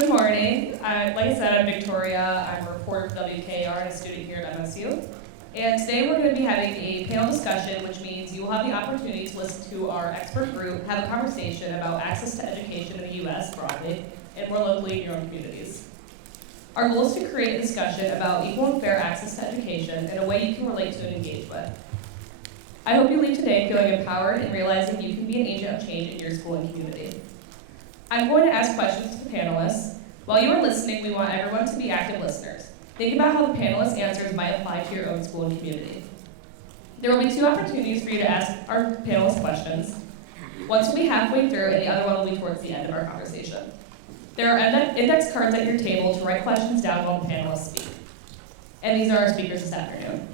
Good morning. Like I said, I'm Victoria. I'm a reporter for WKR and a student here at MSU. And today we're going to be having a panel discussion, which means you will have the opportunity to listen to our expert group have a conversation about access to education in the U.S. broadly, and more locally in your own communities. Our goal is to create a discussion about equal and fair access to education in a way you can relate to and engage with. I hope you leave today feeling empowered and realizing you can be an agent of change in your school and community. I'm going to ask questions to the panelists. While you are listening, we want everyone to be active listeners. Think about how the panelists' answers might apply to your own school and community. There will be 2 opportunities for you to ask our panelists questions. One will be halfway through, and the other one will be towards the end of our conversation. There are index cards at your table to write questions down while the panelists speak. And these are our speakers this afternoon.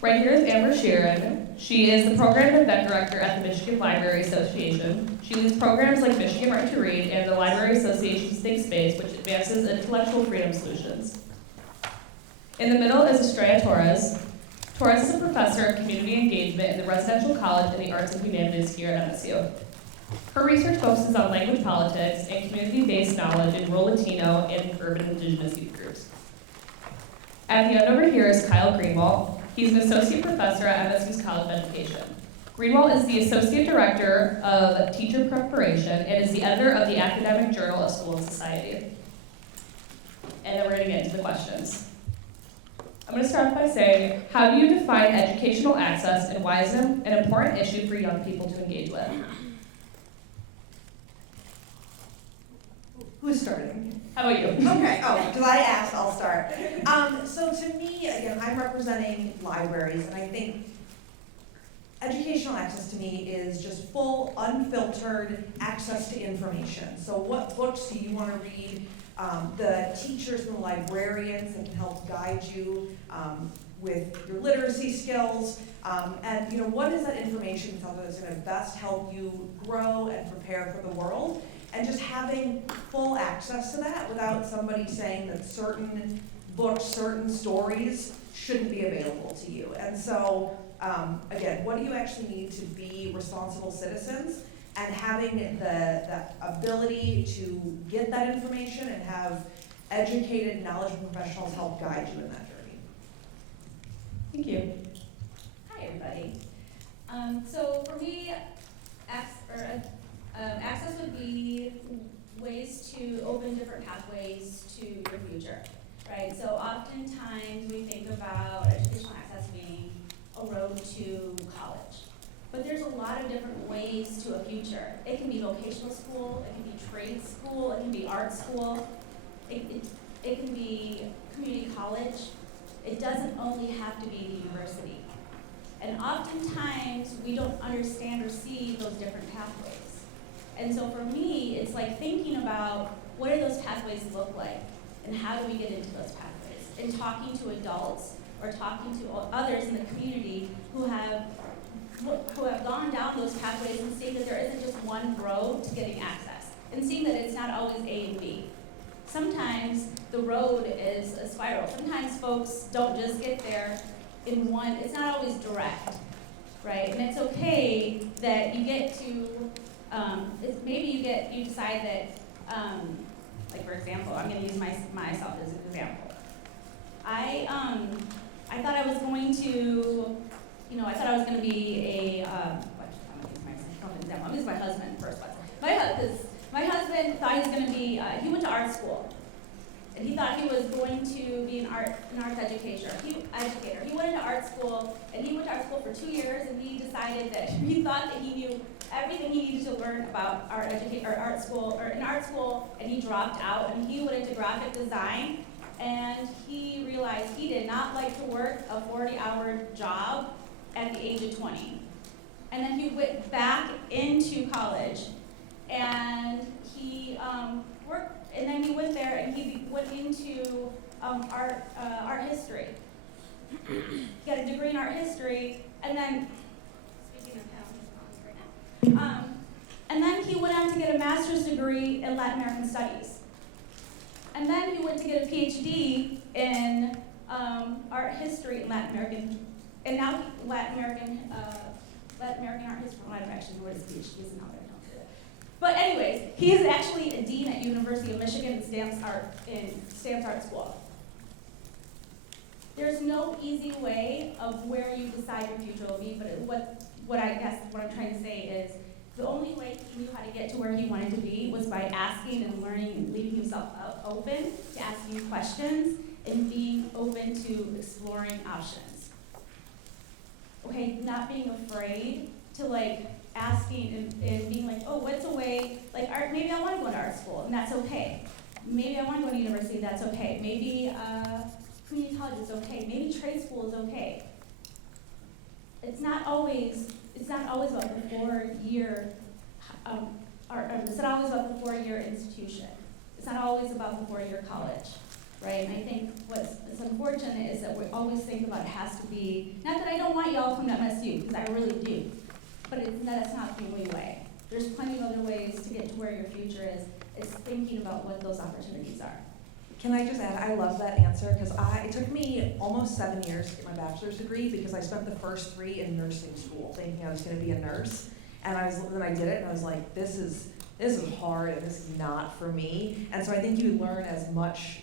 Right here is Amber Sheeran. She is the Program and Event Director at the Michigan Library Association. She leads programs like Michigan Right to Read and the Library Association's Think Space, which advances intellectual freedom solutions. In the middle is Estrella Torres. Torres is a professor of community engagement in the Residential College in the Arts and Humanities here at MSU. Her research focuses on language politics and community-based knowledge in rural Latino and urban indigenous youth groups. At the end over here is Kyle Greenwald. He's an associate professor at MSU's College of Education. Greenwald is the associate director of teacher preparation and is the editor of the Academic Journal of School and Society. And then we're going to get into the questions. I'm going to start by saying, how do you define educational access and why is it an important issue for young people to engage with? Who's starting? How about you? Okay, because I asked, I'll start. So to me, again, I'm representing libraries, and I think educational access to me is just full, unfiltered access to information. So what books do you want to read? The teachers and the librarians that can help guide you with your literacy skills, and what is that information that's going to best help you grow and prepare for the world? And just having full access to that without somebody saying that certain books, certain stories shouldn't be available to you. And so, again, what do you actually need to be responsible citizens? And having the ability to get that information and have educated, knowledgeable professionals help guide you in that journey. Thank you. Hi, everybody. So for me, access would be ways to open different pathways to your future, right? So oftentimes we think about educational access being a road to college. But there's a lot of different ways to a future. It can be vocational school, it can be trade school, it can be art school, it can be community college. It doesn't only have to be the university. And oftentimes we don't understand or see those different pathways. And so for me, it's like thinking about what do those pathways look like and how do we get into those pathways? And talking to adults or talking to others in the community who have gone down those pathways and seeing that there isn't just one road to getting access, and seeing that it's not always A and B. Sometimes the road is a spiral. Sometimes folks don't just get there in one, it's not always direct, right? And it's okay that you get to, you decide that, like for example, I'm gonna use myself as an example. I thought I was going to, be a, I'm using my husband first. My husband thought he was going to be, he went to art school. And he thought he was going to be an arts educator. He went into art school, and he went to art school for 2 years, and he decided that he thought that he knew everything he needed to learn about art school, and he dropped out, and he went into graphic design, and he realized he did not like to work a 40-hour job at the age of 20. And then he went back into college, and he worked, and then he went there and he went into art history. He got a degree in art history, and then, speaking of him, right now, and then he went on to get a master's degree in Latin American studies. And then he went to get a PhD in art history in Latin American, and now Latin American art history. Well, I don't actually know what his PhD is now, but I don't do it. But anyways, he is actually a dean at University of Michigan in Stamps Art School. There's no easy way of where you decide your future will be, but what I'm trying to say is the only way he knew how to get to where he wanted to be was by asking and learning and leaving himself open to asking questions and being open to exploring options. Okay, not being afraid to like asking and being like, oh, what's a way, like art, maybe I want to go to art school, and that's okay. Maybe I want to go to university, that's okay. Maybe community college is okay. Maybe trade school is okay. It's not always about the 4-year, it's not always about the 4-year institution. It's not always about the 4-year college, right? And I think what's unfortunate is that we always think about it has to be, not that I don't want y'all to come to MSU, because I really do, but that's not the only way. There's plenty of other ways to get to where your future is. It's thinking about what those opportunities are. Can I just add, I love that answer, because it took me almost 7 years to get my bachelor's degree, because I spent the first 3 in nursing school, thinking I was gonna be a nurse. And then I did it, and I was like, this is hard, and this is not for me. And so I think you learn as much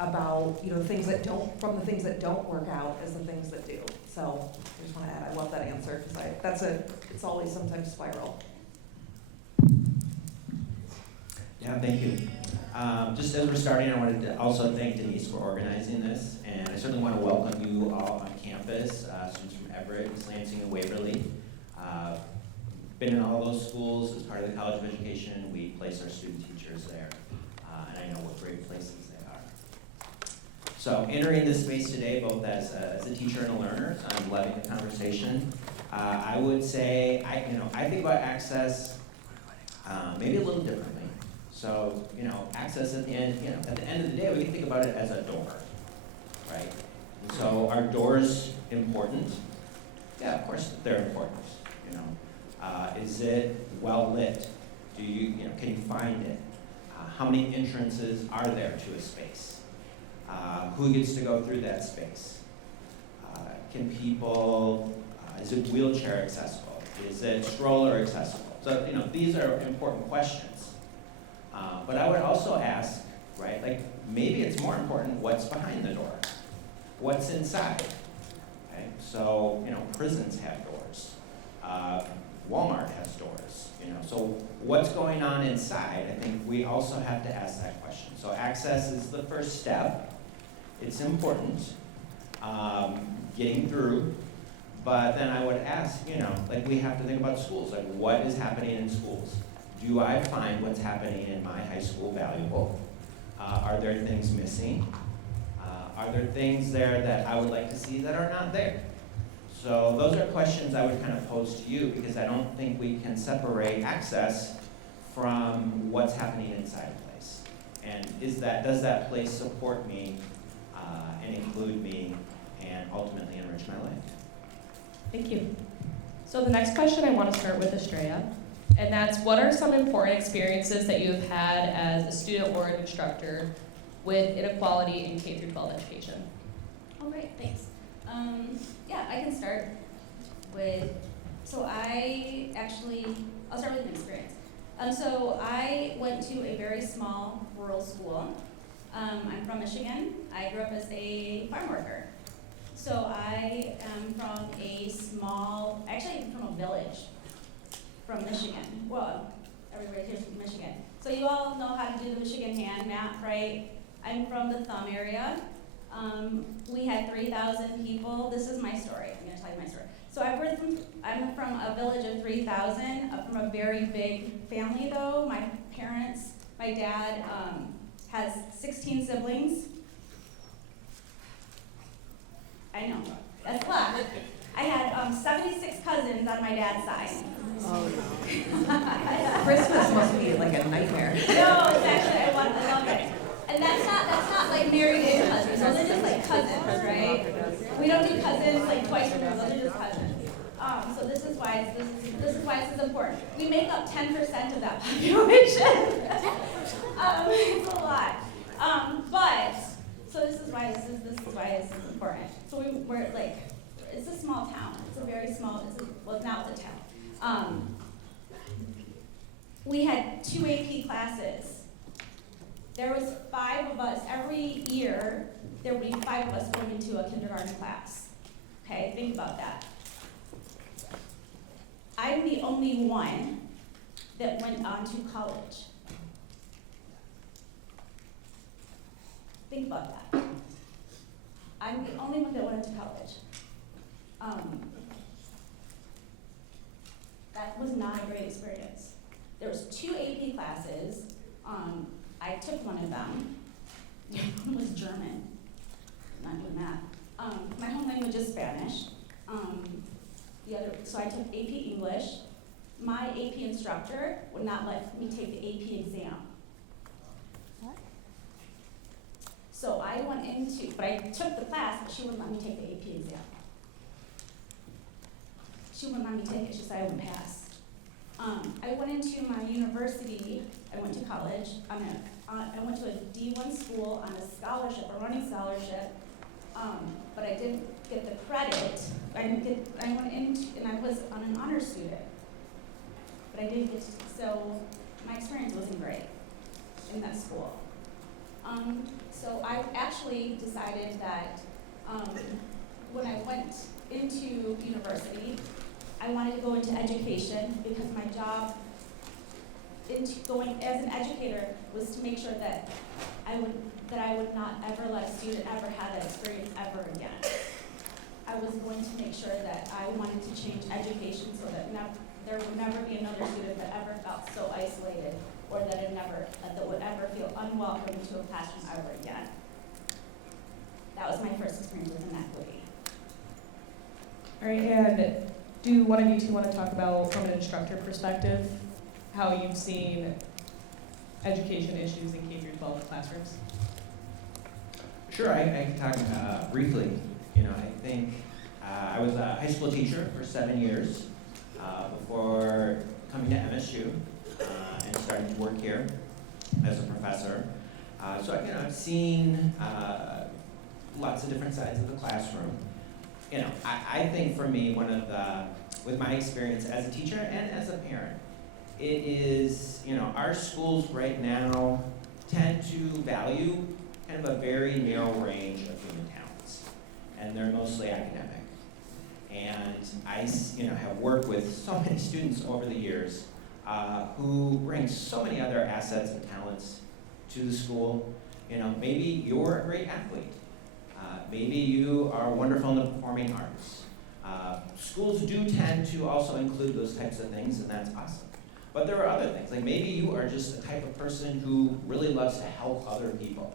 about, things that don't work out as the things that do. So I just wanna add, I love that answer, because it's always sometimes spiral. Yeah, thank you. Just as we're starting, I wanted to also thank Denise for organizing this, and I certainly want to welcome you all on campus, students from Everett, East Lansing, and Waverly. Been in all those schools as part of the College of Education. We place our student teachers there, and I know what great places they are. So entering this space today, both as a teacher and a learner, I'm loving the conversation. I would say, I think about access maybe a little differently. So, access at the end of the day, we can think about it as a door, right? And so are doors important? Yeah, of course they're important, Is it well lit? Can you find it? How many entrances are there to a space? Who gets to go through that space? Is it wheelchair accessible? Is it stroller accessible? So, these are important questions. But I would also ask, right, like maybe it's more important what's behind the door, what's inside. Okay? So, prisons have doors, Walmart has doors, so what's going on inside? I think we also have to ask that question. So access is the first step. It's important, getting through, but then I would ask, we have to think about schools, like what is happening in schools? Do I find what's happening in my high school valuable? Are there things missing? Are there things there that I would like to see that are not there? So those are questions I would kind of pose to you, because I don't think we can separate access from what's happening inside a place. And does that place support me and include me and ultimately enrich my life? Thank you. So the next question I want to start with Estrella. And that's, what are some important experiences that you have had as a student or an instructor with inequality in K-12 education? All right, thanks. Yeah, I can start with, I'll start with an experience. So I went to a very small rural school. I'm from Michigan. I grew up as a farm worker. So I am from a village. From Michigan. Well, everybody here's from Michigan. So you all know how to do the Michigan hand map, right? I'm from the Thumb area. We had 3,000 people. This is my story. I'm going to tell you my story. So I'm from a village of 3,000, from a very big family though. My dad has 16 siblings. I know, that's a lot. I had 76 cousins on my dad's side. Oh no. Christmas must be like a nightmare. No, it's actually, I love it. And that's not like married in cousins, those are just like cousins, right? We don't do cousins like twice removed, those are just cousins. So this is why this is important. We make up 10% of that population. It's a lot. So this is why this is important. So we're like, it's a small town. It's a very small, now it's a town. we had 2 AP classes. There was 5 of us, every year, there would be 5 of us going into a kindergarten class. Okay, think about that. I'm the only one that went on to college. Think about that. I'm the only one that went into college. That was not a great experience. There was 2 AP classes. I took one of them. One was German, not doing that. My home language is Spanish. So I took AP English. My AP instructor would not let me take the AP exam. What? So I went into, but I took the class, but she wouldn't let me take the AP exam. She wouldn't let me take it, she said I wouldn't pass. I went into my university, I went to college, I went to a D1 school on a scholarship, a running scholarship, but I didn't get the credit. I went in and I was an honor student, but I didn't get to, so my experience wasn't great in that school. So I actually decided that when I went into university, I wanted to go into education because my job into going as an educator was to make sure that I would not ever let a student ever have that experience ever again. I was going to make sure that I wanted to change education so that there would never be another student that ever felt so isolated or that would ever feel unwelcome into a classroom ever again. That was my first experience with inequity. All right, and do one of you two want to talk about, from an instructor perspective, how you've seen education issues in K-12 classrooms? Sure, I can talk briefly. I think I was a high school teacher for 7 years before coming to MSU and starting to work here as a professor. So I've seen lots of different sides of the classroom. I think for me, with my experience as a teacher and as a parent, it is, our schools right now tend to value kind of a very narrow range of human talents, and they're mostly academic. And I, have worked with so many students over the years who bring so many other assets and talents to the school. Maybe you're a great athlete. Maybe you are wonderful in the performing arts. Schools do tend to also include those types of things, and that's awesome. But there are other things, like maybe you are just the type of person who really loves to help other people.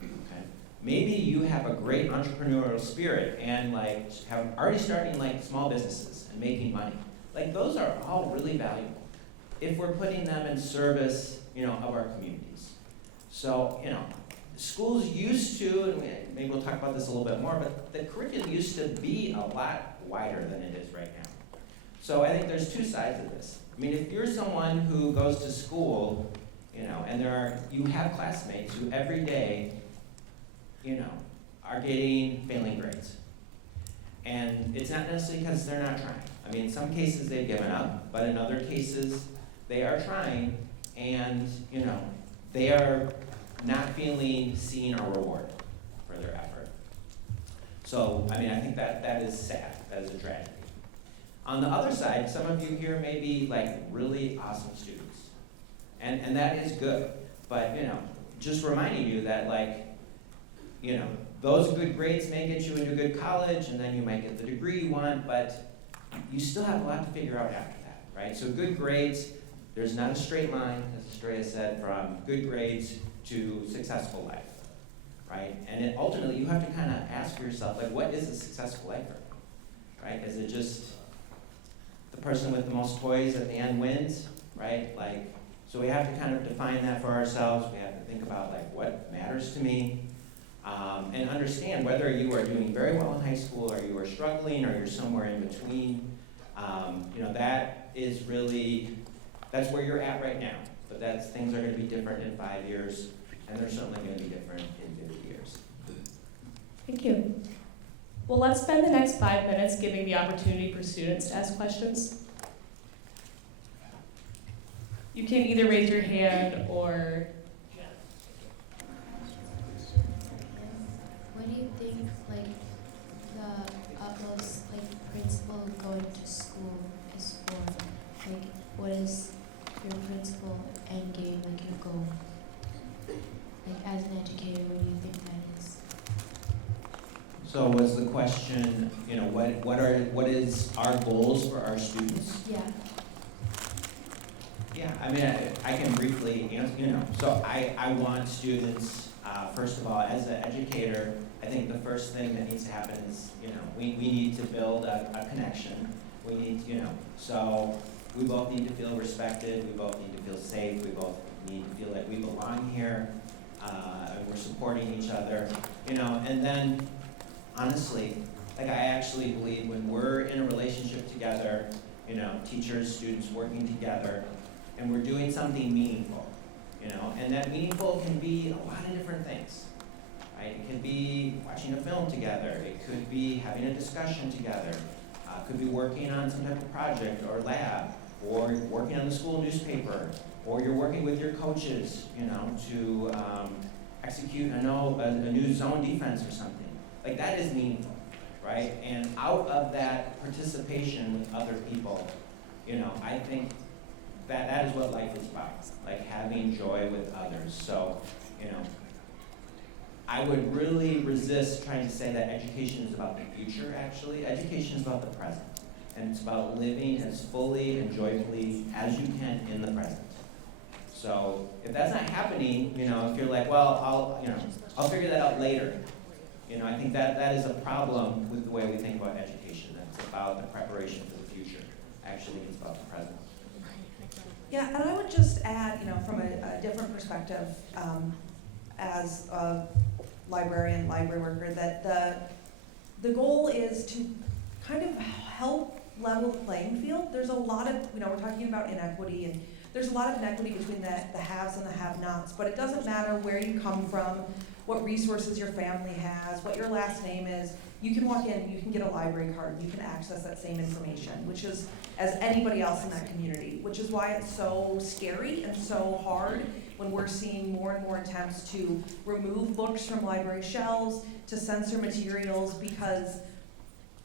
Okay? Maybe you have a great entrepreneurial spirit and have already starting small businesses and making money. Those are all really valuable if we're putting them in service, of our communities. So, schools used to, and maybe we'll talk about this a little bit more, but the curriculum used to be a lot wider than it is right now. So I think there's 2 sides of this. If you're someone who goes to school, and you have classmates who every day, are getting failing grades. And it's not necessarily because they're not trying. In some cases they've given up, but in other cases they are trying and, they are not feeling seen or rewarded for their effort. So, I think that is sad. That is a tragedy. On the other side, some of you here may be really awesome students. And that is good. But, just reminding you that those good grades may get you into a good college and then you might get the degree you want, but you still have a lot to figure out after that, right? So good grades, there's not a straight line, as Estrella said, from good grades to successful life, right? And ultimately, you have to kind of ask yourself, what is a successful life, right? Is it just the person with the most toys at the end wins, right? So we have to kind of define that for ourselves. We have to think about what matters to me, and understand whether you are doing very well in high school or you are struggling or you're somewhere in between. That is really, that's where you're at right now. But things are going to be different in 5 years, and they're certainly going to be different in 50 years. Thank you. Well, let's spend the next 5 minutes giving the opportunity for students to ask questions. You can either raise your hand or, What do you think, like, the utmost, like, principal going to school is for? Like, what is your principal end game, like your goal? Like, as an educator, what do you think that is? So was the question, you know, what is our goals for our students? Yeah. Yeah, I mean, I can briefly answer, you know, so I want students, first of all, as an educator, I think the first thing that needs to happen is, you know, we need to build a connection. We need, you know, so we both need to feel respected, we both need to feel safe, we both need to feel like we belong here, and we're supporting each other, you know, and then, honestly, like I actually believe when we're in a relationship together, you know, teachers, students working together, and we're doing something meaningful, you know, and that meaningful can be a lot of different things, right? It can be watching a film together, it could be having a discussion together, could be working on some type of project or lab, or working on the school newspaper, or you're working with your coaches, you know, to execute a new zone defense or something. Like that is meaningful, right? And out of that participation with other people, you know, I think that is what life is about, like having joy with others. So, you know, I would really resist trying to say that education is about the future, actually. Education is about the present. And it's about living as fully and joyfully as you can in the present. So if that's not happening, you know, if you're like, well, I'll figure that out later. You know, I think that is a problem with the way we think about education. That's about the preparation for the future. Actually, it's about the present. Yeah, and I would just add, you know, from a different perspective, as a librarian, library worker, that the goal is to kind of help level the playing field. There's a lot of, you know, we're talking about inequity, and there's a lot of inequity between the haves and the have-nots, but it doesn't matter where you come from, what resources your family has, what your last name is. You can walk in, you can get a library card, you can access that same information, which is as anybody else in that community, which is why it's so scary and so hard when we're seeing more and more attempts to remove books from library shelves, to censor materials, because,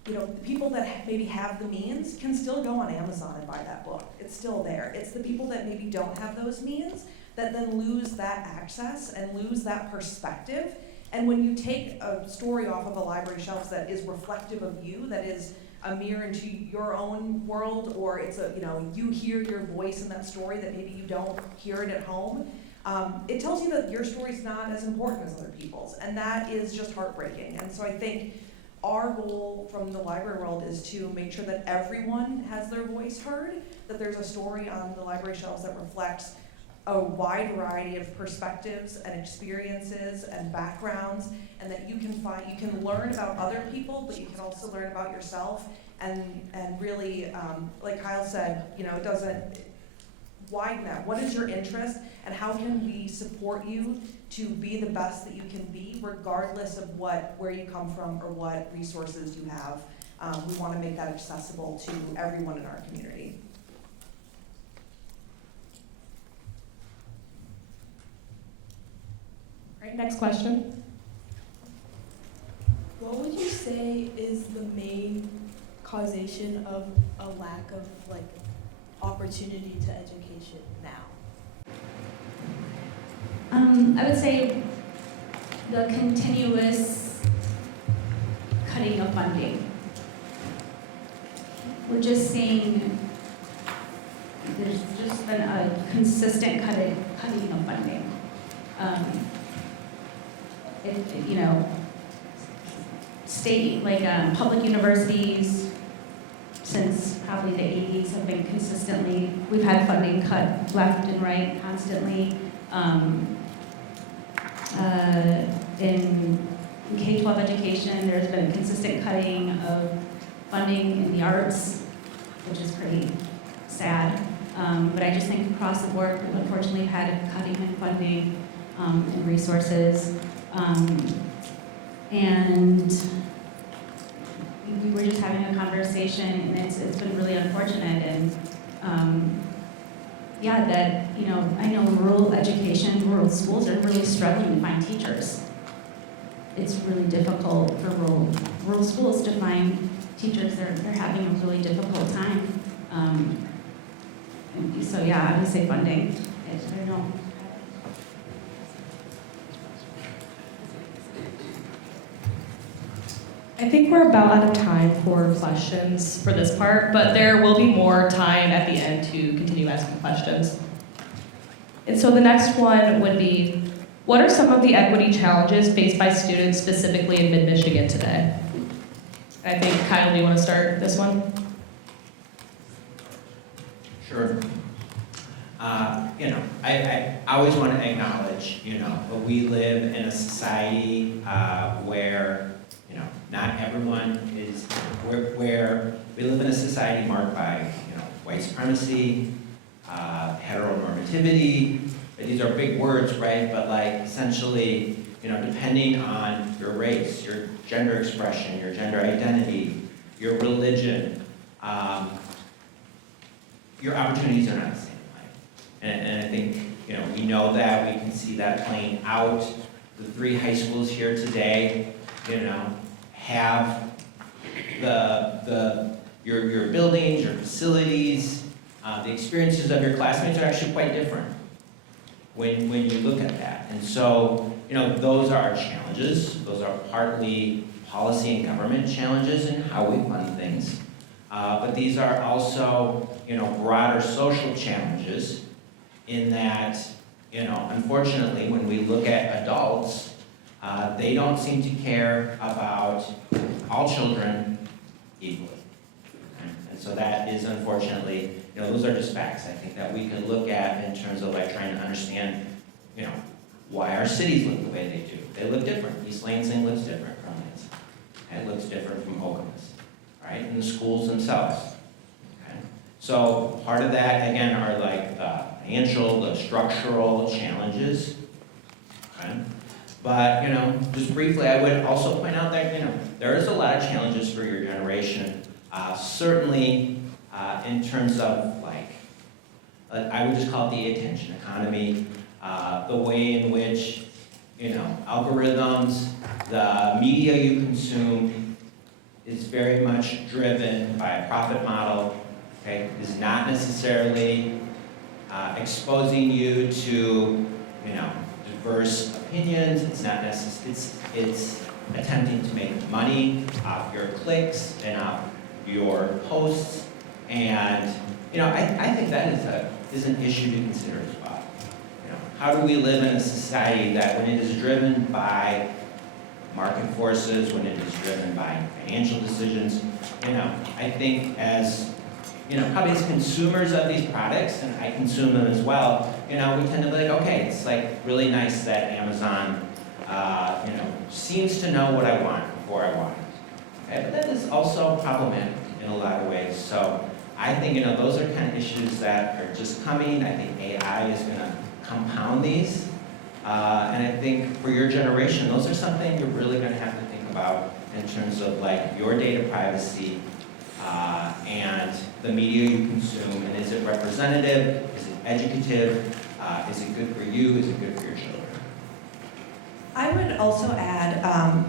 you know, the people that maybe have the means can still go on Amazon and buy that book. It's still there. It's the people that maybe don't have those means that then lose that access and lose that perspective. And when you take a story off of a library shelf that is reflective of you, that is a mirror into your own world, or it's a, you know, you hear your voice in that story that maybe you don't hear it at home, it tells you that your story's not as important as other people's, and that is just heartbreaking. And so I think our goal from the library world is to make sure that everyone has their voice heard, that there's a story on the library shelves that reflects a wide variety of perspectives and experiences and backgrounds, and that you can learn about other people, but you can also learn about yourself, and really, like Kyle said, you know, it doesn't widen that. What is your interest, and how can we support you to be the best that you can be, regardless of where you come from or what resources you have. We want to make that accessible to everyone in our community. all right, next question. What would you say is the main causation of a lack of like opportunity to education now? I would say the continuous cutting of funding. We're just seeing there's just been a consistent cutting of funding. You know, state, like public universities, since probably the 80s have been consistently, we've had funding cut left and right constantly. In K-12 education, there's been a consistent cutting of funding in the arts, which is pretty sad. But I just think across the board, we've unfortunately had a cutting in funding and resources. And we were just having a conversation, and it's been really unfortunate. And yeah, that, you know, I know rural education, rural schools are really struggling to find teachers. It's really difficult for rural schools to find teachers. They're having a really difficult time. And so yeah, I would say funding. I don't know. I think we're about out of time for questions for this part, but there will be more time at the end to continue asking questions. And so the next one would be, what are some of the equity challenges faced by students specifically in mid-Michigan today? I think, Kyle, do you want to start this one? Sure. I always want to acknowledge, we live in a society where, not everyone is, where we live in a society marked by, white supremacy, heteronormativity. These are big words, right? But like essentially, depending on your race, your gender expression, your gender identity, your religion, your opportunities are not the same. And I think, we know that, we can see that playing out. The 3 high schools here today, have your buildings, your facilities, the experiences of your classmates are actually quite different when you look at that. And so, those are our challenges. Those are partly policy and government challenges in how we fund things. But these are also, broader social challenges in that, unfortunately, when we look at adults, they don't seem to care about all children equally. Okay? And so that is unfortunately, those are just facts, I think, that we can look at in terms of like trying to understand, why our cities look the way they do. They look different. East Lansing looks different from Lansing. And it looks different from Okemos, right? And the schools themselves. Okay? So part of that, again, are like the financial, the structural challenges. Okay? But, just briefly, I would also point out that, there is a lot of challenges for your generation. Certainly, in terms of I would just call it the attention economy, the way in which, algorithms, the media you consume is very much driven by a profit model, okay? Is not necessarily exposing you to, diverse opinions. It's not necessarily, it's attempting to make money off your clicks and off your posts. And, I think that is an issue to consider as well. How do we live in a society that when it is driven by market forces, when it is driven by financial decisions, I think as, probably as consumers of these products, and I consume them as well, we tend to be like, okay, it's like really nice that Amazon, seems to know what I want before I want it. Okay? But that is also problematic in a lot of ways. So I think, those are kind of issues that are just coming. I think AI is going to compound these. And I think for your generation, those are something you're really going to have to think about in terms of like your data privacy and the media you consume. And is it representative? Is it educative? Is it good for you? Is it good for your children? I would also add,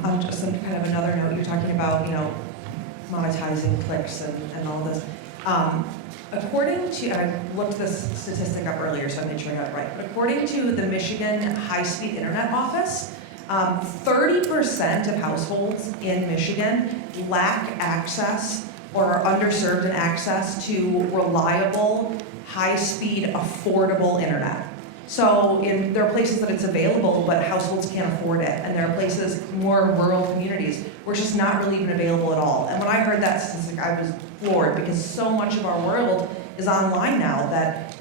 on just some kind of another note, you're talking about, monetizing clicks and all this. According to, I looked this statistic up earlier, so I made sure I got it right. According to the Michigan High-Speed Internet Office, 30% of households in Michigan lack access or are underserved in access to reliable, high-speed, affordable internet. So there are places that it's available, but households can't afford it. And there are places, more rural communities, where it's just not really even available at all. And when I heard that statistic, I was floored, because so much of our world is online now that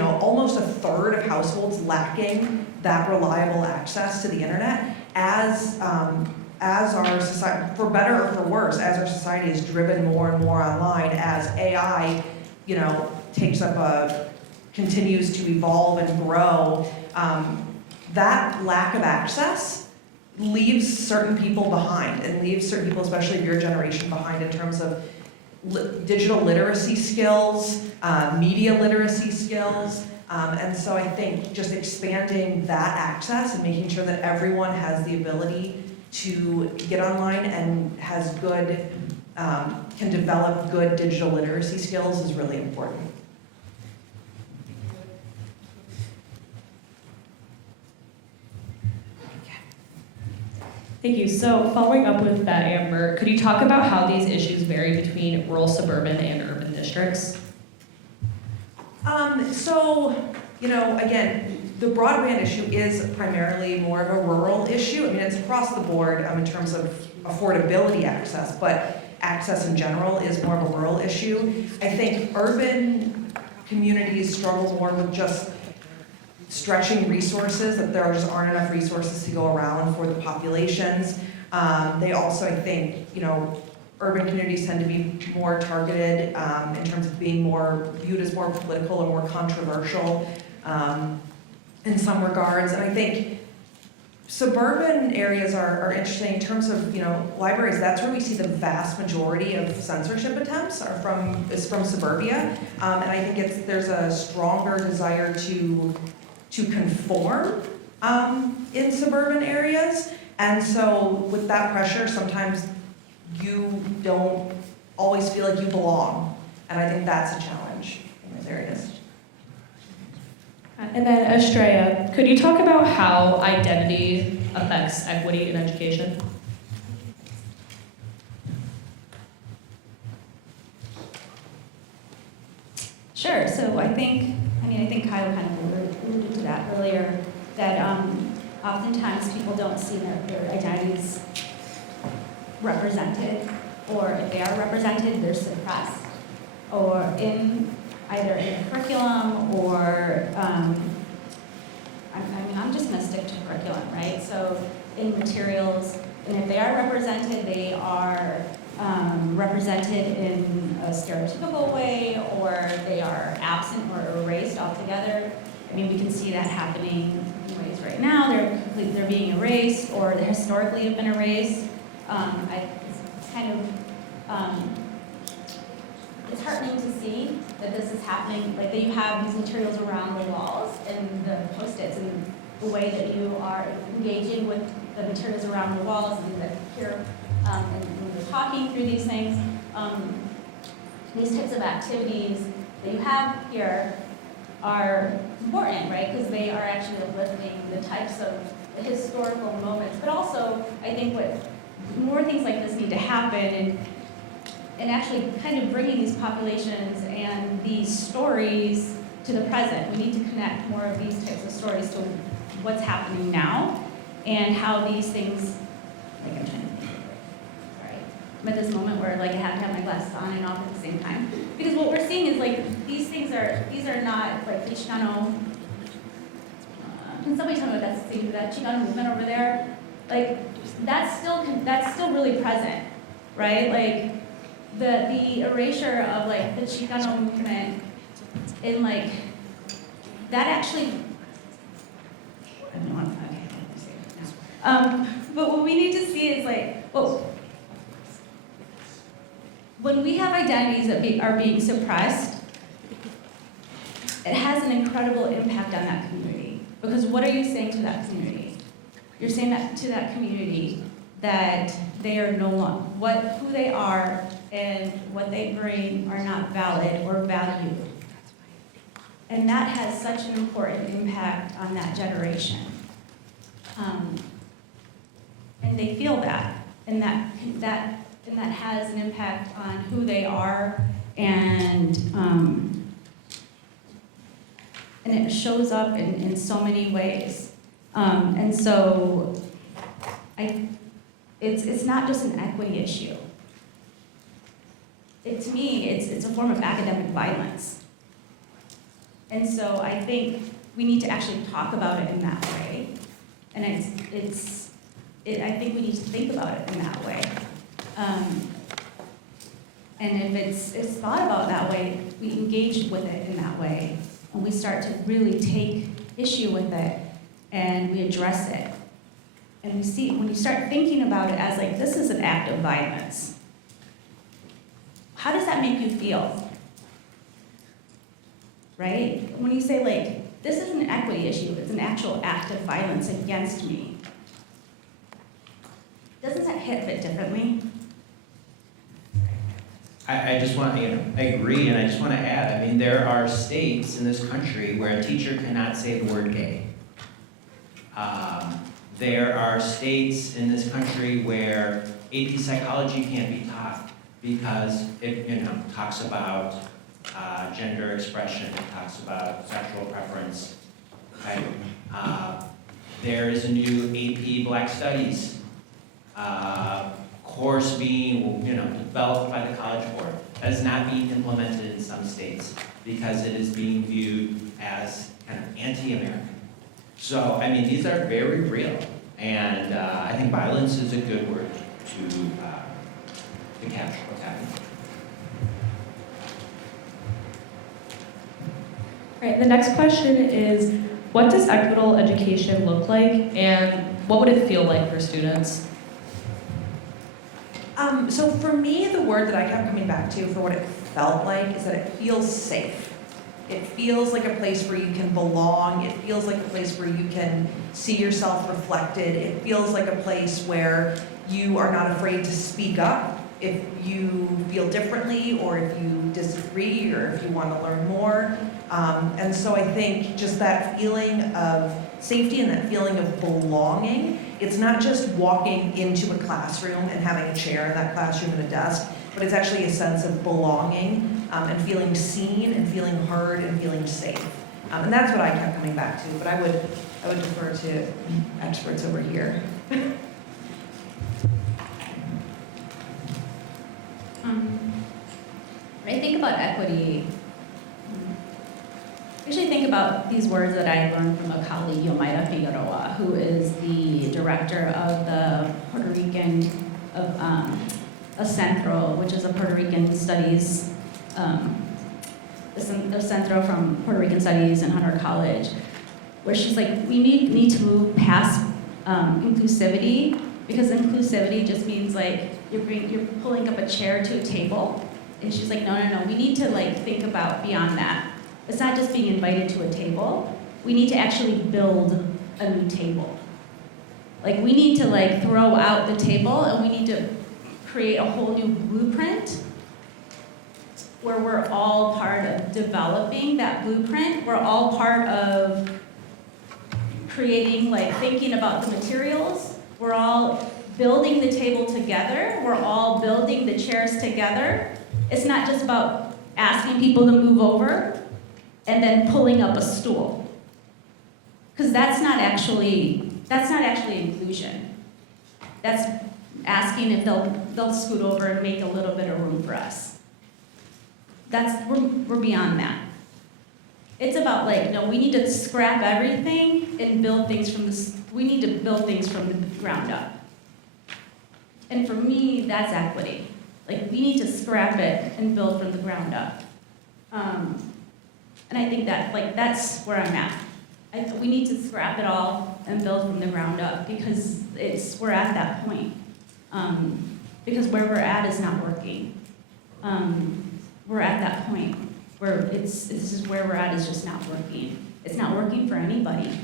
almost a third of households lacking that reliable access to the internet as our society, for better or for worse, as our society is driven more and more online, as AI, continues to evolve and grow, that lack of access leaves certain people behind, and leaves certain people, especially of your generation, behind in terms of digital literacy skills, media literacy skills. And so I think just expanding that access and making sure that everyone has the ability to get online and has good, can develop good digital literacy skills is really important. Thank you. So following up with that, Amber, could you talk about how these issues vary between rural, suburban, and urban districts? So, you know, again, the broadband issue is primarily more of a rural issue. I mean, it's across the board in terms of affordability access, but access in general is more of a rural issue. I think urban communities struggle more with just stretching resources, that there just aren't enough resources to go around for the populations. They also, I think, you know, urban communities tend to be more targeted in terms of being more viewed as more political or more controversial in some regards. And I think suburban areas are interesting in terms of, you know, libraries. That's where we see the vast majority of censorship attempts is from suburbia. And I think there's a stronger desire to conform in suburban areas. And so with that pressure, sometimes you don't always feel like you belong. And I think that's a challenge in those areas. And then Estrella, could you talk about how identity affects equity in education? Sure. So I think Kyle kind of alluded to that earlier, that oftentimes people don't see their identities represented, or if they are represented, they're suppressed, or either in curriculum or, I'm just going to stick to curriculum, right? So in materials, and if they are represented, they are represented in a stereotypical way, or they are absent or erased altogether. I mean, we can see that happening in ways right now. They're being erased, or they historically have been erased. It's kind of it's heartening to see that this is happening. Like, that you have these materials around the walls and the post-its, and the way that you are engaging with the materials around the walls, and that here, and when you're talking through these things, these types of activities that you have here are important, right? Because they are actually uplifting the types of historical moments. But also, I think what more things like this need to happen, and actually kind of bringing these populations and these stories to the present. We need to connect more of these types of stories to what's happening now, and how these things, like, I'm trying to think, sorry. I'm at this moment where, like, I have to have my glasses on and off at the same time. Because what we're seeing is, like, these are not, like, the Chicano, can somebody tell me what that Chicano movement over there? Like, that's still really present, right? Like, the erasure of, like, the Chicano movement, and, like, that actually, I don't want to, okay. But what we need to see is, like, well, when we have identities that are being suppressed, it has an incredible impact on that community. Because what are you saying to that community? You're saying that to that community that they are no longer, who they are and what they bring are not valid or valued. And that has such an important impact on that generation. And they feel that, and that has an impact on who they are, and it shows up in so many ways. And so it's not just an equity issue. To me, it's a form of academic violence. And so I think we need to actually talk about it in that way. And I think we need to think about it in that way. And if it's thought about that way, we engage with it in that way, and we start to really take issue with it, and we address it. And we see, when you start thinking about it as, like, this is an act of violence, how does that make you feel? Right? When you say like, this is an equity issue, it's an actual act of violence against me. Doesn't that hit a bit differently? I just want, I agree, and I just want to add, I mean, there are states in this country where a teacher cannot say the word gay. There are states in this country where AP psychology can't be taught because it, talks about gender expression, it talks about sexual preference, right? There is a new AP Black Studies course being, developed by the College Board that is not being implemented in some states because it is being viewed as kind of anti-American. So, I mean, these are very real, and I think violence is a good word to capture what's happening. Right, the next question is, what does equitable education look like, and what would it feel like for students? So for me, the word that I kept coming back to for what it felt like is that it feels safe. It feels like a place where you can belong. It feels like a place where you can see yourself reflected. It feels like a place where you are not afraid to speak up if you feel differently or if you disagree or if you want to learn more. And so I think just that feeling of safety and that feeling of belonging, it's not just walking into a classroom and having a chair in that classroom and a desk, but it's actually a sense of belonging and feeling seen and feeling heard and feeling safe. And that's what I kept coming back to, but I would defer to experts over here. When I think about equity, I actually think about these words that I learned from a colleague, Yomaira Figueroa, who is the director of the Puerto Rican, of a Centro, which is a Puerto Rican studies, a Centro from Puerto Rican Studies in Hunter College, where she's like, we need to move past inclusivity, because inclusivity just means like you're pulling up a chair to a table, and she's like, no, we need to like think about beyond that. It's not just being invited to a table. We need to actually build a new table. Like we need to like throw out the table and we need to create a whole new blueprint where we're all part of developing that blueprint. We're all part of creating, like thinking about the materials. We're all building the table together. We're all building the chairs together. It's not just about asking people to move over and then pulling up a stool. Because that's not actually inclusion. That's asking if they'll scoot over and make a little bit of room for us. We're beyond that. It's about like, no, we need to scrap everything and build things we need to build things from the ground up. And for me, that's equity. Like we need to scrap it and build from the ground up. And I think that that's where I'm at. We need to scrap it all and build from the ground up because we're at that point. Because where we're at is not working. We're at that point where this is where we're at is just not working. It's not working for anybody.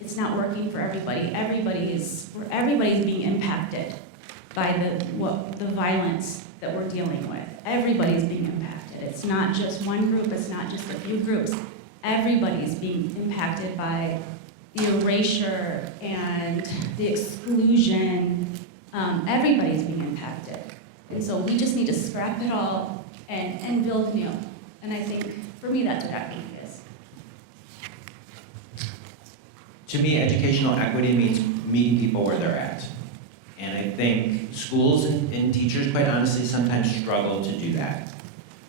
It's not working for everybody. Everybody's being impacted by the violence that we're dealing with. Everybody's being impacted. It's not just one group, it's not just a few groups. Everybody's being impacted by the erasure and the exclusion. Everybody's being impacted. And so we just need to scrap it all and build new. And I think, for me, that's what equity is. To me, educational equity means meeting people where they're at. And I think schools and teachers, quite honestly, sometimes struggle to do that.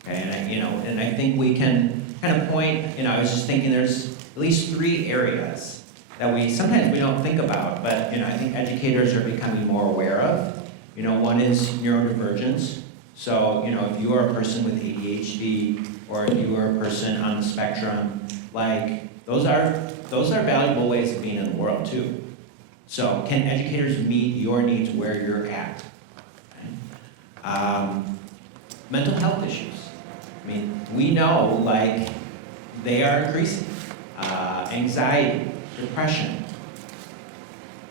Okay, and I think we can kind of point, I was just thinking there's at least 3 areas that sometimes we don't think about, but I think educators are becoming more aware of. One is neurodivergence. So, if you are a person with ADHD or if you are a person on the spectrum, like those are valuable ways of being in the world too. So, can educators meet your needs where you're at? mental health issues. I mean, we know, like, they are increasing. Anxiety, depression.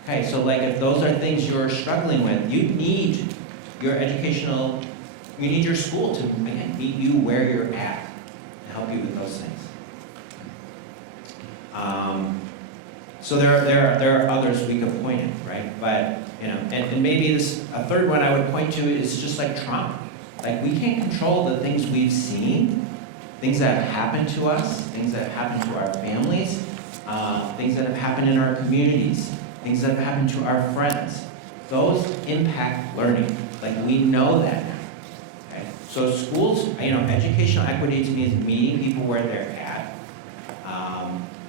Okay, so like if those are things you're struggling with, you need your you need your school to, again, meet you where you're at and help you with those things. So there are others we could point at, right? But, you know, and maybe a third one I would point to is just like trauma. Like, we can't control the things we've seen, things that have happened to us, things that have happened to our families, things that have happened in our communities, things that have happened to our friends. Those impact learning. Like, we know that now. Okay? So schools, you know, educational equity to me is meeting people where they're at,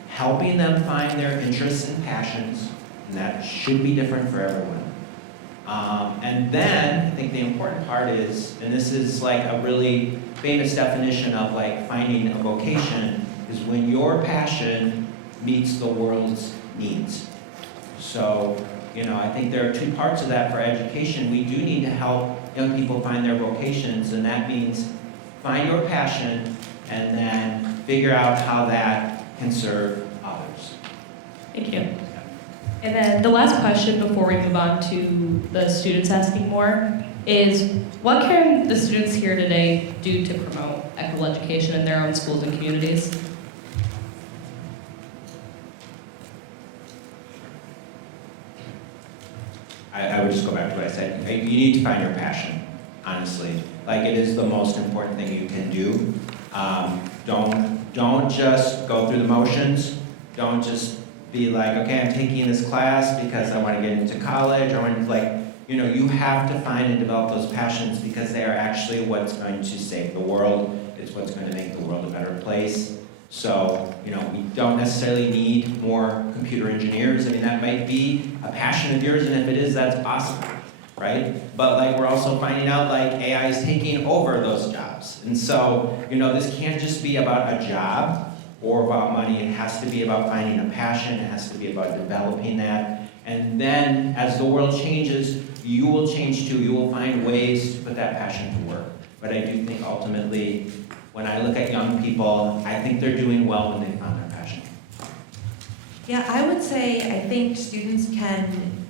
helping them find their interests and passions, and that should be different for everyone. And then, I think the important part is, and this is like a really famous definition of like finding a vocation, is when your passion meets the world's needs. So, you know, I think there are two parts of that for education. We do need to help young people find their vocations, and that means find your passion and then figure out how that can serve others. Thank you. And then the last question before we move on to the students asking more is, what can the students here today do to promote equitable education in their own schools and communities? I would just go back to what I said. You need to find your passion, honestly. Like, it is the most important thing you can do. Don't just go through the motions. Don't just be like, okay, I'm taking this class because I want to get into college. I want to, like, you know, you have to find and develop those passions because they are actually what's going to save the world. It's what's going to make the world a better place. So, you know, we don't necessarily need more computer engineers. I mean, that might be a passion of yours, and if it is, that's awesome, right? But like, we're also finding out like AI is taking over those jobs. And so, you know, this can't just be about a job or about money. It has to be about finding a passion. It has to be about developing that. And then as the world changes, you will change too. You will find ways to put that passion to work. But I do think ultimately, when I look at young people, I think they're doing well when they found their passion. Yeah, I would say I think students can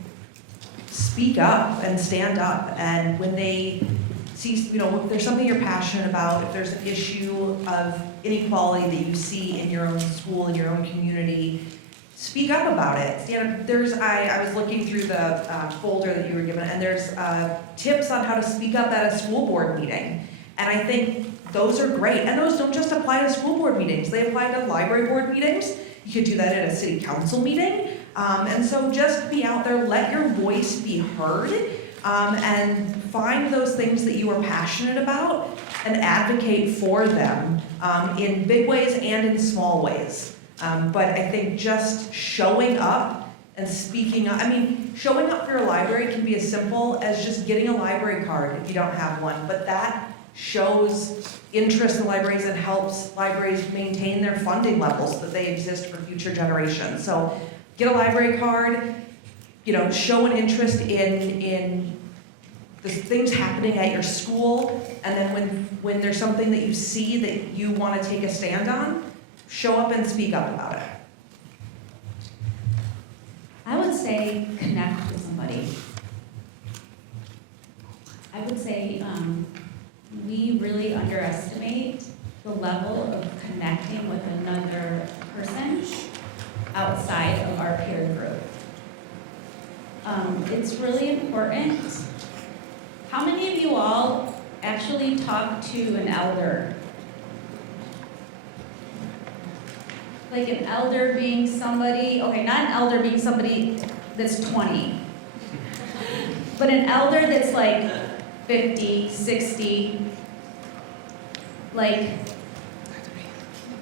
speak up and stand up, and when they see, you know, if there's something you're passionate about, if there's an issue of inequality that you see in your own school, in your own community, speak up about it. Stand up. I was looking through the folder that you were given, and there's tips on how to speak up at a school board meeting. And I think those are great. And those don't just apply to school board meetings. They apply to library board meetings. You could do that at a city council meeting. And so just be out there, let your voice be heard, and find those things that you are passionate about and advocate for them in big ways and in small ways. But I think just showing up and speaking up, I mean, showing up for your library can be as simple as just getting a library card if you don't have one, but that shows interest in libraries and helps libraries maintain their funding levels so that they exist for future generations. So get a library card, you know, show an interest in the things happening at your school, and then when there's something that you see that you want to take a stand on, show up and speak up about it. I would say connect with somebody. I would say we really underestimate the level of connecting with another person outside of our peer group. It's really important. How many of you all actually talk to an elder? Like an elder being somebody, okay, not an elder being somebody that's 20, but an elder that's like 50, 60, like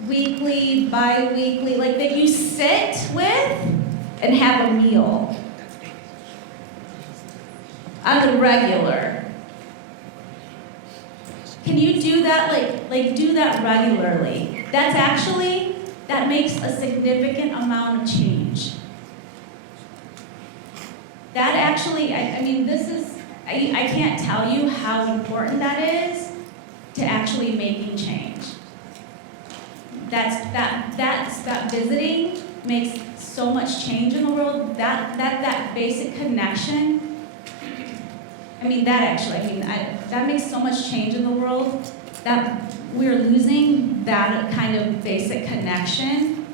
weekly, bi-weekly, like that you sit with and have a meal on the regular. Can you do that, like do that regularly? That makes a significant amount of change. That actually, I mean, this is, I can't tell you how important that is, to actually making change. That visiting makes so much change in the world. That basic connection. That makes so much change in the world that we're losing that kind of basic connection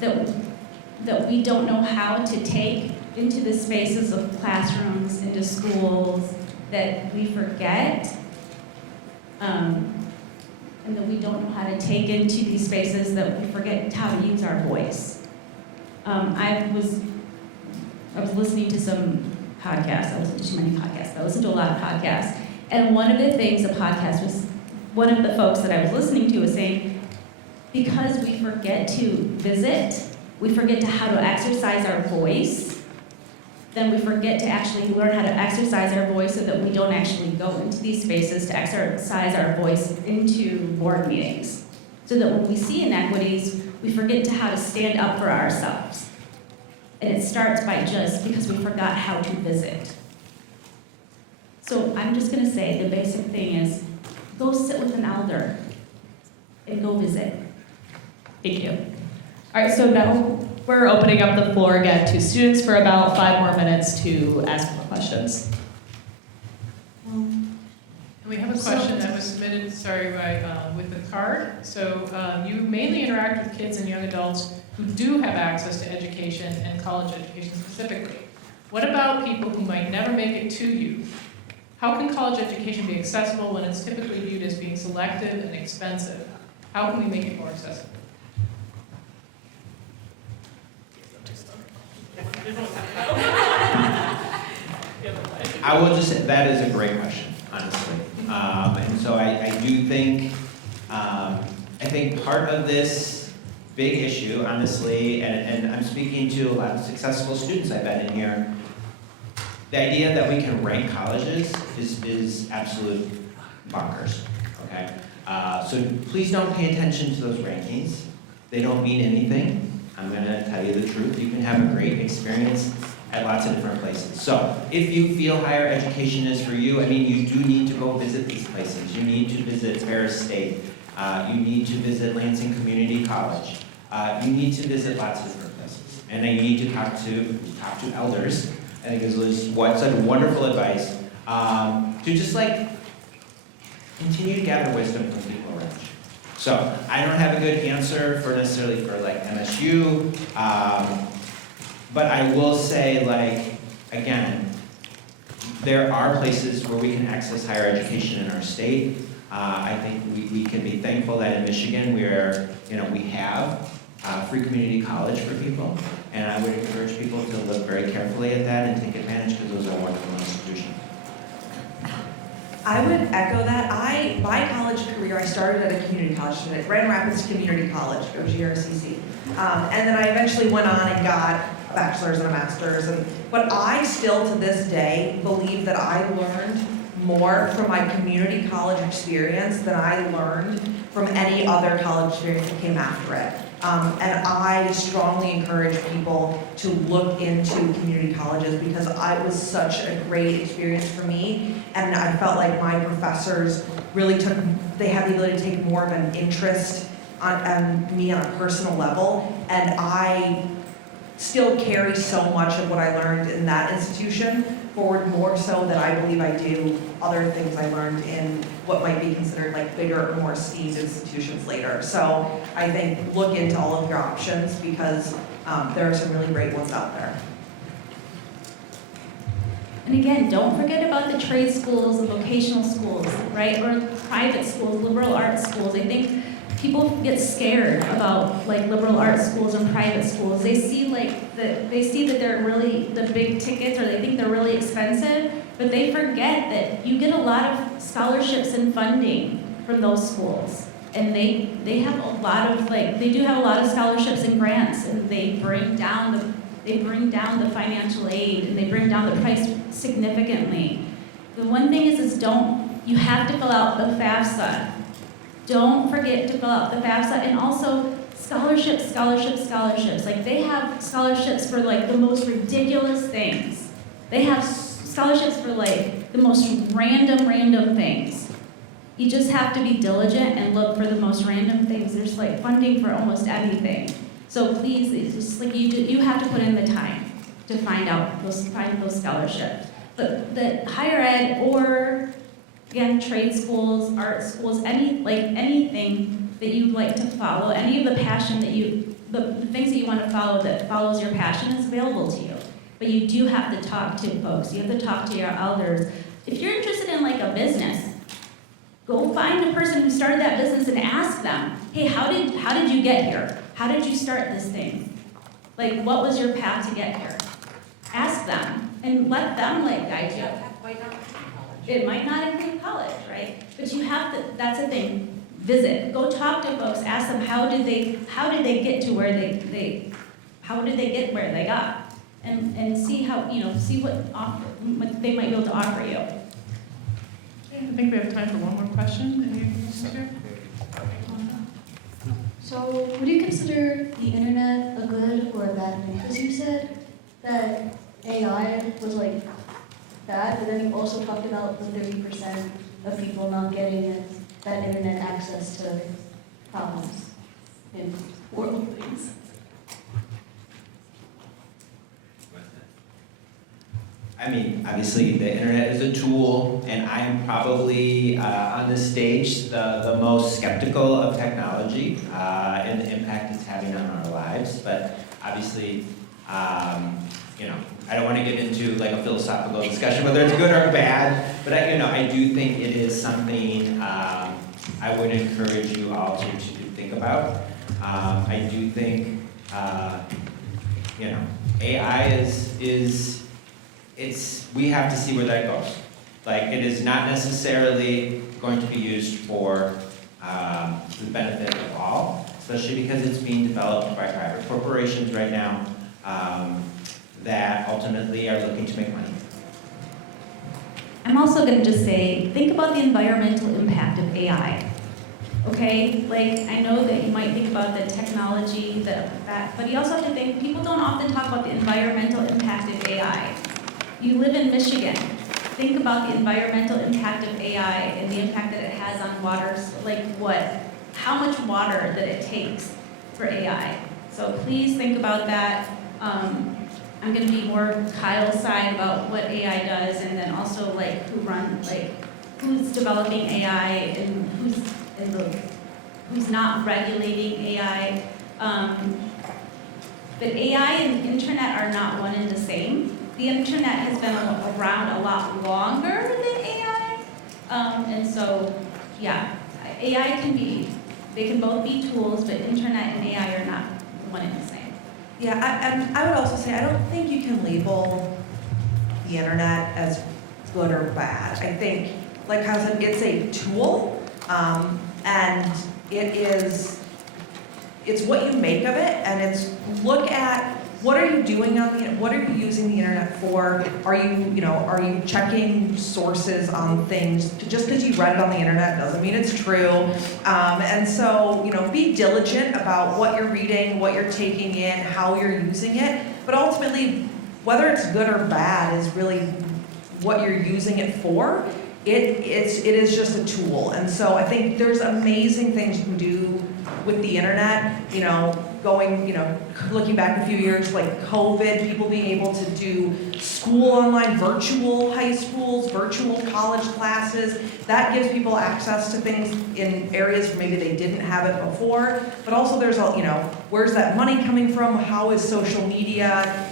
that we don't know how to take into the spaces of classrooms, into schools, that we forget, and that we don't know how to take into these spaces, that we forget how to use our voice. I was listening to some podcasts. I listen to too many podcasts, but I listen to a lot of podcasts. And one of the things a podcast was, one of the folks that I was listening to was saying, because we forget to visit, we forget how to exercise our voice, then we forget to actually learn how to exercise our voice so that we don't actually go into these spaces to exercise our voice into board meetings. So that when we see inequities, we forget how to stand up for ourselves. And it starts by just because we forgot how to visit. So I'm just gonna say the basic thing is, go sit with an elder and go visit. Thank you. All right, so now we're opening up the floor again to students for about 5 more minutes to ask more questions. And we have a question that was submitted, with the card. So you mainly interact with kids and young adults who do have access to education and college education specifically. What about people who might never make it to you? How can college education be accessible when it's typically viewed as being selective and expensive? How can we make it more accessible? I will just say, that is a great question, honestly. And so I do think, I think part of this big issue, honestly, and I'm speaking to a lot of successful students I bet in here, the idea that we can rank colleges is absolute bonkers, okay? So please don't pay attention to those rankings. They don't mean anything. I'm gonna tell you the truth. You can have a great experience at lots of different places. So if you feel higher education is for you, you do need to go visit these places. You need to visit Ferris State. You need to visit Lansing Community College. You need to visit lots of different places. And then you need to talk to elders. I think it was such wonderful advice to just continue to gather wisdom from people around you. So I don't have a good answer necessarily for MSU, but I will say again, there are places where we can access higher education in our state. I think we can be thankful that in Michigan we have free community college for people, and I would encourage people to look very carefully at that and take advantage because those are wonderful institutions. I would echo that. My college career, I started at a community college, at Grand Rapids Community College, OGRCC. And then I eventually went on and got a bachelor's and a master's. But I still, to this day, believe that I learned more from my community college experience than I learned from any other college experience that came after it. And I strongly encourage people to look into community colleges because it was such a great experience for me. And I felt like my professors really they had the ability to take more of an interest on me on a personal level. And I still carry so much of what I learned in that institution forward, more so than I believe I do other things I learned in what might be considered bigger or more esteemed institutions later. So I think look into all of your options because there are some really great ones out there. And again, don't forget about the trade schools and vocational schools, right? Or private schools, liberal arts schools. I think people get scared about liberal arts schools and private schools. They see that they're really the big tickets, or they think they're really expensive, but they forget that you get a lot of scholarships and funding from those schools. And they have a lot of they do have a lot of scholarships and grants, and they bring down the financial aid, and they bring down the price significantly. The one thing is you have to fill out the FAFSA. Don't forget to fill out the FAFSA, and also scholarships. They have scholarships for the most ridiculous things. They have scholarships for the most random things. You just have to be diligent and look for the most random things. There's like funding for almost anything. So please, it's just like you have to put in the time to find those scholarships. But the higher ed or again trade schools, art schools, anything that you like to follow, any of the passion that the things that you want to follow that follows your passion is available to you. But you do have to talk to folks. You have to talk to your elders. If you're interested in like a business, go find a person who started that business and ask them, hey, how did you get here? How did you start this thing? Like, what was your path to get here? Ask them and let them like guide you. It might not include college, right? But you have to, that's the thing. Visit, go talk to folks, ask them how did they get to where how did they get where they got? And see how, see what they might be able to offer you. Okay, I think we have time for one more question. Any of you here? So, would you consider the internet a good or a bad thing? Because you said that AI was like bad, but then you also talked about the 30% of people not getting that internet access to problems in world things. I mean, obviously, the internet is a tool, and I'm probably on this stage the most skeptical of technology and the impact it's having on our lives. But obviously, I don't want to get into like a philosophical discussion whether it's good or bad. But I do think it is something I would encourage you all to think about. I do think AI is we have to see where that goes. Like, it is not necessarily going to be used for the benefit of all, especially because it's being developed by private corporations right now that ultimately are looking to make money. I'm also going to just say, think about the environmental impact of AI. Okay, like I know that you might think about the technology, but you also have to think, people don't often talk about the environmental impact of AI. You live in Michigan. Think about the environmental impact of AI and the impact that it has on water, how much water that it takes for AI. So please think about that. I'm going to be more Kyle's side about what AI does, and then also who's developing AI and who's not regulating AI. But AI and the internet are not one and the same. The internet has been around a lot longer than AI. And so, yeah, AI they can both be tools, but internet and AI are not one and the same. Yeah, I would also say, I don't think you can label the internet as good or bad. I think, like Kyle said, it's a tool, and it's what you make of it, and it's look at what are you doing on the, what are you using the internet for? Are you checking sources on things? Just because you read it on the internet doesn't mean it's true. And so, be diligent about what you're reading, what you're taking in, how you're using it. But ultimately, whether it's good or bad is really what you're using it for. It is just a tool. And so I think there's amazing things you can do with the internet, looking back a few years, like COVID, people being able to do school online, virtual high schools, virtual college classes. That gives people access to things in areas where maybe they didn't have it before. But also there's where's that money coming from? How is social media,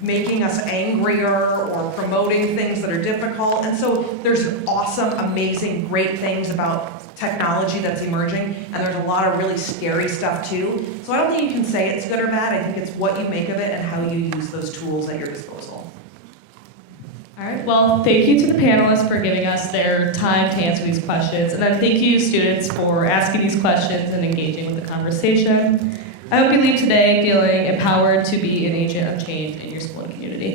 making us angrier or promoting things that are difficult? And so there's awesome, amazing, great things about technology that's emerging, and there's a lot of really scary stuff too. So I don't think you can say it's good or bad. I think it's what you make of it and how you use those tools at your disposal. All right, well, thank you to the panelists for giving us their time to answer these questions, and then thank you, students, for asking these questions and engaging with the conversation. I hope you leave today feeling empowered to be an agent of change in your school and community.